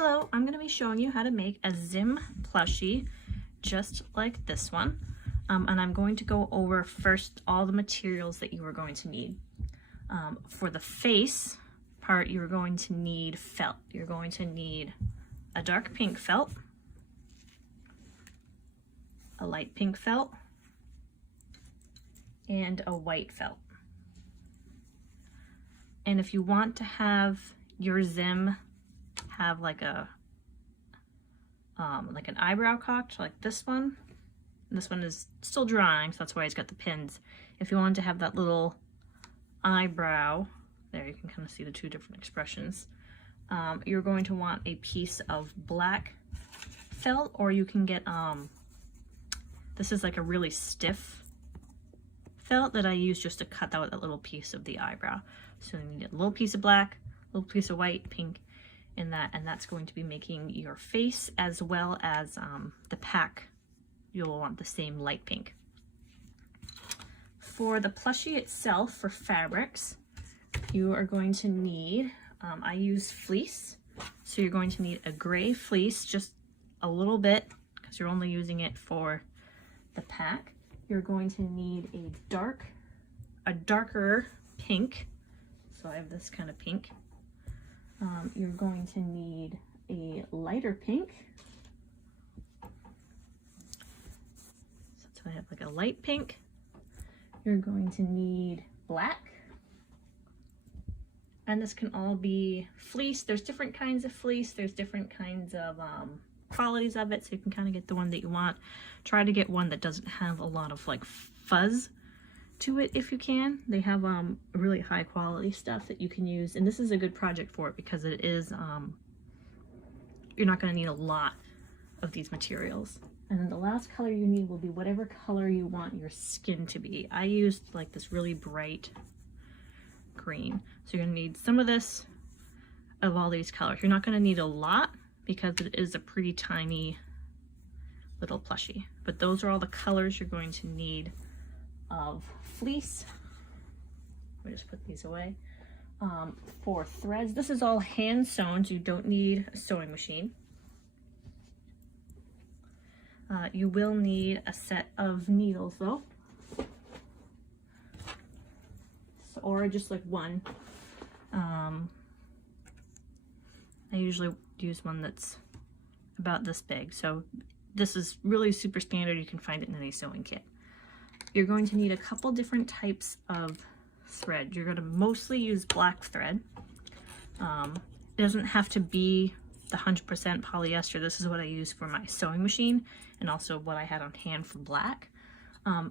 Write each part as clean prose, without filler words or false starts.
Hello, I'm going to be showing you how to make a Zim plushie just like this one. And I'm going to go over first all the materials that you are going to need. For the face part, you're going to need felt. You're going to need a dark pink felt, a light pink felt, and a white felt. And if you want to have your Zim have like a like an eyebrow cocked like this one. This one is still drying, so that's why it's got the pins. If you want to have that little eyebrow, there you can kind of see the two different expressions. You're going to want a piece of black felt, or you can get this is like a really stiff felt that I use just to cut out that little piece of the eyebrow. So you need a little piece of black, a little piece of white, pink, and that's going to be making your face, as well as the pack. You'll want the same light pink. For the plushie itself, for fabrics, you are going to need, I use fleece, so you're going to need a gray fleece, just a little bit, because you're only using it for the pack. You're going to need a darker pink, so I have this kind of pink. You're going to need a lighter pink. So I have like a light pink. You're going to need black. And this can all be fleece. There's different kinds of fleece. There's different kinds of qualities of it, so you can kind of get the one that you want. Try to get one that doesn't have a lot of like fuzz to it if you can. They have really high quality stuff that you can use, and this is a good project for it because it is you're not going to need a lot of these materials. And then the last color you need will be whatever color you want your skin to be. I used like this really bright green, so you're going to need some of this of all these colors. You're not going to need a lot because it is a pretty tiny little plushie, but those are all the colors you're going to need of fleece. Let me just put these away. For threads, this is all hand sewn, so you don't need a sewing machine. You will need a set of needles though, or just like one. I usually use one that's about this big, so this is really super standard. You can find it in any sewing kit. You're going to need a couple different types of thread. You're going to mostly use black thread. It doesn't have to be the 100% polyester. This is what I use for my sewing machine, and also what I had on hand for black.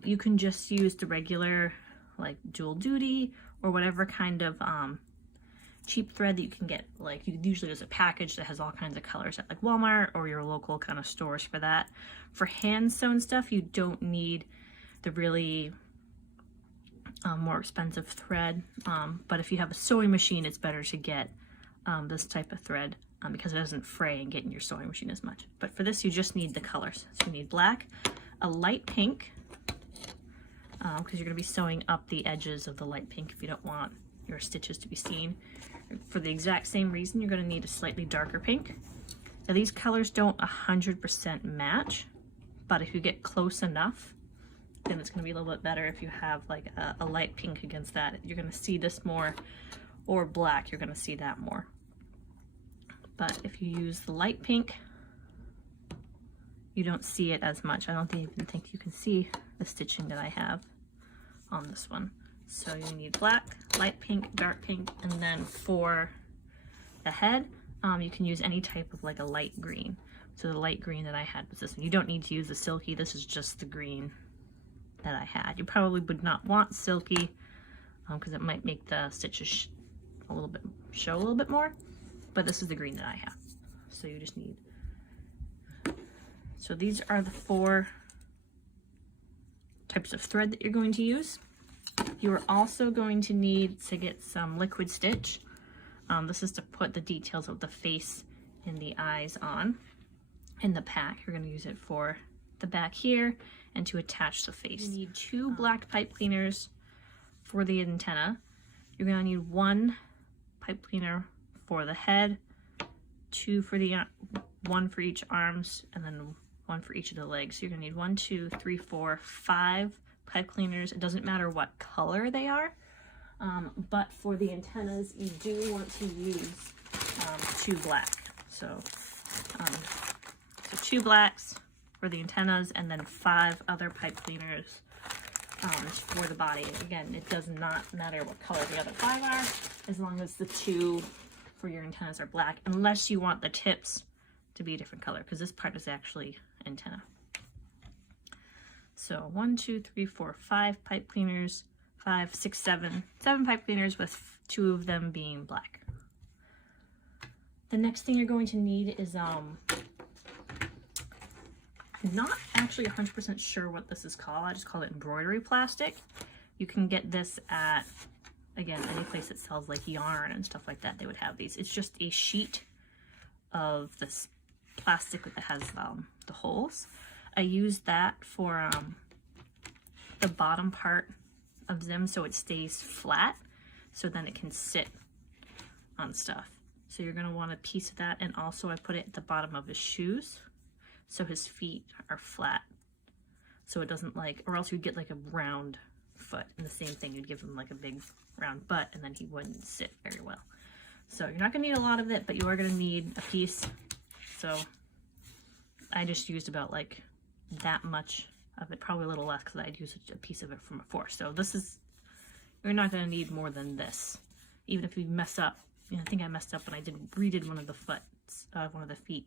You can just use the regular like dual duty or whatever kind of cheap thread that you can get. Like usually there's a package that has all kinds of colors at like Walmart or your local kind of stores for that. For hand sewn stuff, you don't need the really more expensive thread, but if you have a sewing machine, it's better to get this type of thread because it doesn't fray and get in your sewing machine as much. But for this, you just need the colors. So you need black, a light pink, because you're going to be sewing up the edges of the light pink if you don't want your stitches to be seen. For the exact same reason, you're going to need a slightly darker pink. Now these colors don't 100% match, but if you get close enough, then it's going to be a little bit better. If you have like a light pink against that, you're going to see this more, or black, you're going to see that more. But if you use the light pink, you don't see it as much. I don't even think you can see the stitching that I have on this one. So you need black, light pink, dark pink, and then for the head, you can use any type of like a light green. So the light green that I had was this one. You don't need to use the silky, this is just the green that I had. You probably would not want silky because it might make the stitches show a little bit more, but this is the green that I have. So you just need, so these are the 4 types of thread that you're going to use. You are also going to need to get some liquid stitch. This is to put the details of the face and the eyes on in the pack. You're going to use it for the back here and to attach the face. You need 2 black pipe cleaners for the antenna. You're going to need 1 pipe cleaner for the head, 2 for the 1 for each arms, and then 1 for each of the legs. So you're gonna need 1, 2, 3, 4, 5 pipe cleaners. It doesn't matter what color they are, but for the antennas, you do want to use 2 black. So 2 blacks for the antennas, and then 5 other pipe cleaners for the body. Again, it does not matter what color the other 5 are, as long as the 2 for your antennas are black, unless you want the tips to be a different color, because this part is actually antenna. So 1, 2, 3, 4, 5 pipe cleaners, 5, 6, 7 pipe cleaners, with 2 of them being black. The next thing you're going to need is not actually 100% sure what this is called. I just call it embroidery plastic. You can get this at, again, any place that sells like yarn and stuff like that. They would have these. It's just a sheet of this plastic that has the holes. I use that for the bottom part of Zim so it stays flat, so then it can sit on stuff. So you're going to want a piece of that, and also I put it at the bottom of his shoes so his feet are flat, so it doesn't like, or else you'd get like a round foot, and the same thing, you'd give him like a big round butt and then he wouldn't sit very well. So you're not going to need a lot of it, but you are going to need a piece. So I just used about like that much of it, probably a little less because I'd used a piece of it from before. So this is, you're not going to need more than this, even if you mess up. You know, I think I messed up when I redid one of the one of the feet.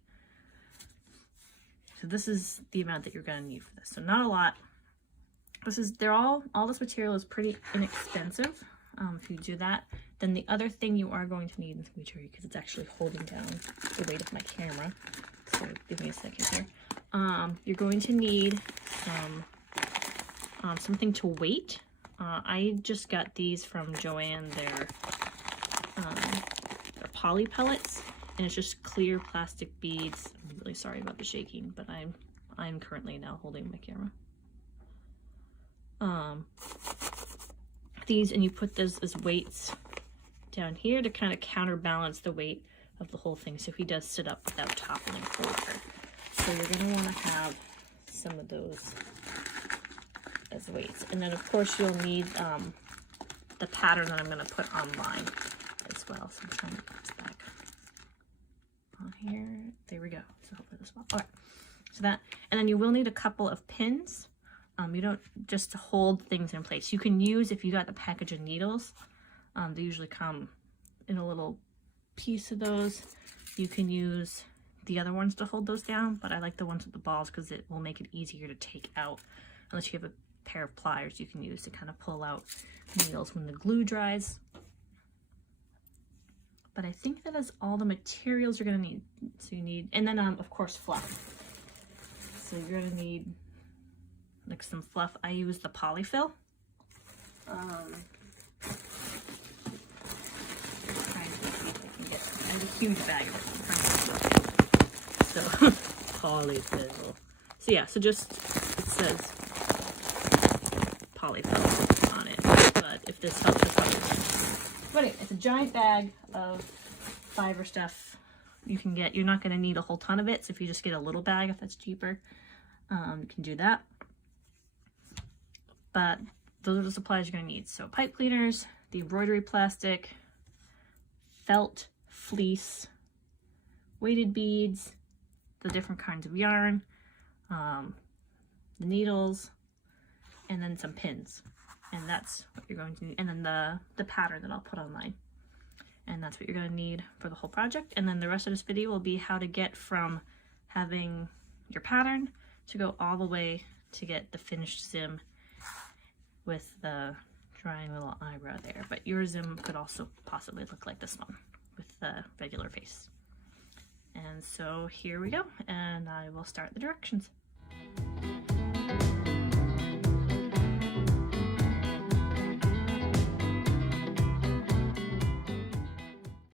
So this is the amount that you're going to need for this. So not a lot. This is, all this material is pretty inexpensive if you do that. Then the other thing you are going to need, let me show you because it's actually holding down the weight of my camera. So give me a second here. You're going to need something to weight. I just got these from Joanne. They're poly pellets, and it's just clear plastic beads. I'm really sorry about the shaking, but I'm currently now holding my camera. These, and you put those as weights down here to kind of counterbalance the weight of the whole thing, so if he does sit up without toppling over. So you're going to want to have some of those as weights. And then of course you'll need the pattern that I'm going to put online as well. So I'm trying to put this back on here. There we go. So hopefully this will. All right. So that, and then you will need a couple of pins. You don't just hold things in place. You can use, if you got the package of needles, they usually come in a little piece of those. You can use the other ones to hold those down, but I like the ones with the balls because it will make it easier to take out, unless you have a pair of pliers you can use to kind of pull out needles when the glue dries. But I think that is all the materials you're going to need. So you need, and then of course fluff. So you're going to need like some fluff. I use the polyfill. I have a huge bag of it. So polyfill. So yeah, so just, it says polyfill on it. But if this helps, this helps. But anyway, it's a giant bag of fiber stuff you can get. You're not going to need a whole ton of it, so if you just get a little bag, if that's cheaper, you can do that. But those are the supplies you're going to need. So pipe cleaners, the embroidery plastic, felt, fleece, weighted beads, the different kinds of yarn, the needles, and then some pins. And that's what you're going to need. And then the pattern that I'll put online. And that's what you're going to need for the whole project. And then the rest of this video will be how to get from having your pattern to go all the way to get the finished Zim with the drying little eyebrow there. But your Zim could also possibly look like this one with the regular face. And so here we go, and I will start the directions.